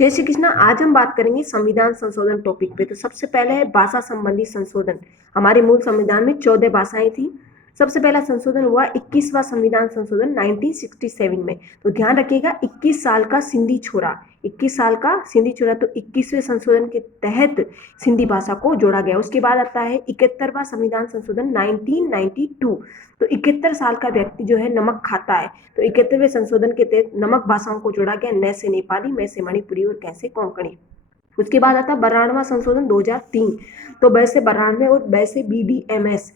जय श्री कृष्णा। आज हम बात करेंगे संविधान संशोधन टॉपिक पे। तो सबसे पहले है भाषा संबंधी संशोधन। हमारे मूल संविधान में 14 भाषाएं थी। सबसे पहला संशोधन हुआ 21वां संविधान संशोधन 1967 में। तो ध्यान रखिएगा, 21 साल का सिंधी छोरा, 21 साल का सिंधी छोरा। तो 21वें संशोधन के तहत सिंधी भाषा को जोड़ा गया। उसके बाद आता है 71वां संविधान संशोधन 1992। तो 71 साल का व्यक्ति जो है नमक खाता है, तो 71वें संशोधन के तहत नमक भाषाओं को जोड़ा गया, न से नेपाली, मैं से मणिपुरी और कै से कोंकणी। उसके बाद आता 92वां संशोधन 2003। तो ब से 92 और ब से BDMS।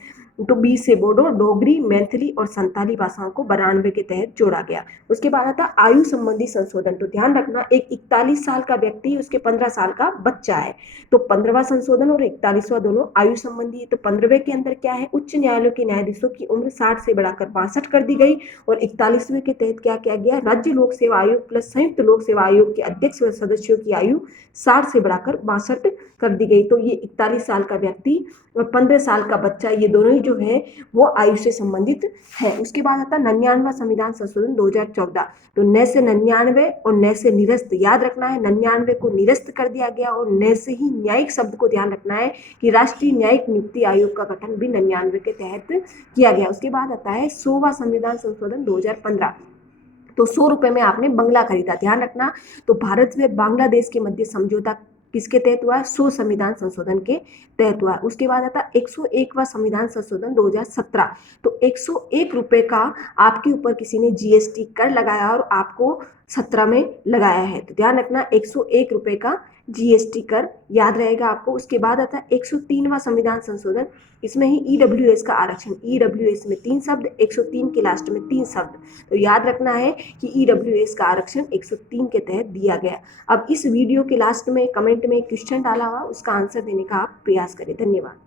तो बी से बोडो, डोगरी, मैथिली और संताली भाषाओं को 92 के तहत जोड़ा गया। उसके बाद आता आयु संबंधी संशोधन। तो ध्यान रखना, एक 41 साल का व्यक्ति, उसके 15 साल का बच्चा है। तो 15वां संशोधन और 41वां दोनों आयु संबंधी है। तो 15वें के अंदर क्या है, उच्च न्यायालयों के न्यायाधीशों की उम्र 60 से बढ़ाकर 62 कर दी गई। और 41वें के तहत क्या किया गया, राज्य लोक सेवा आयोग प्लस संयुक्त लोक सेवा आयोग के अध्यक्ष व सदस्यों की आयु 60 से बढ़ाकर 62 कर दी गई। तो ये 41 साल का व्यक्ति और 15 साल का बच्चा, ये दोनों ही जो है वो आयु से संबंधित है। उसके बाद आता 99वां संविधान संशोधन 2014। तो न से 99 और न से निरस्त, याद रखना है, 99 को निरस्त कर दिया गया और न से ही न्यायिक शब्द को ध्यान रखना है कि राष्ट्रीय न्यायिक नियुक्ति आयोग का गठन भी 99 के तहत किया गया। उसके बाद आता है 100वां संविधान संशोधन 2015। तो 100 रुपए में आपने बंगला खरीदा, ध्यान रखना। तो भारत व बांग्लादेश के मध्य समझौता किसके तहत हुआ है, 100 संविधान संशोधन के तहत हुआ है। उसके बाद आता 101वां संविधान संशोधन 2017। तो 101 रुपए का आपके ऊपर किसी ने GST कर लगाया और आपको 17 में लगाया है। तो ध्यान रखना, 101 रुपए का GST कर, याद रहेगा आपको। उसके बाद आता है 103वां संविधान संशोधन। इसमें ही EWS का आरक्षण, EWS में 3 शब्द, 103 के लास्ट में 3 शब्द। तो याद रखना है कि EWS का आरक्षण 103 के तहत दिया गया। अब इस वीडियो के लास्ट में कमेंट में क्वेश्चन डाला हुआ, उसका आंसर देने का आप प्रयास करें। धन्यवाद।